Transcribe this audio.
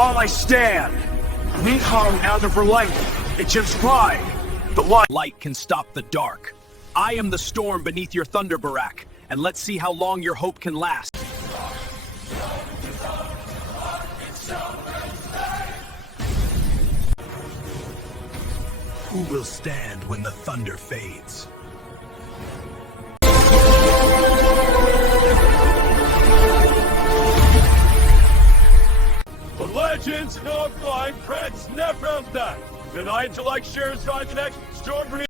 While I stand, niet hang aan de verlenging. It's just fine. The light can stop the dark. I am the storm beneath your thunder, Burraq, and let's see how long your hope can last. Who will stand when the thunder fades? The legends of my friends never die. The night to like shares, next storm.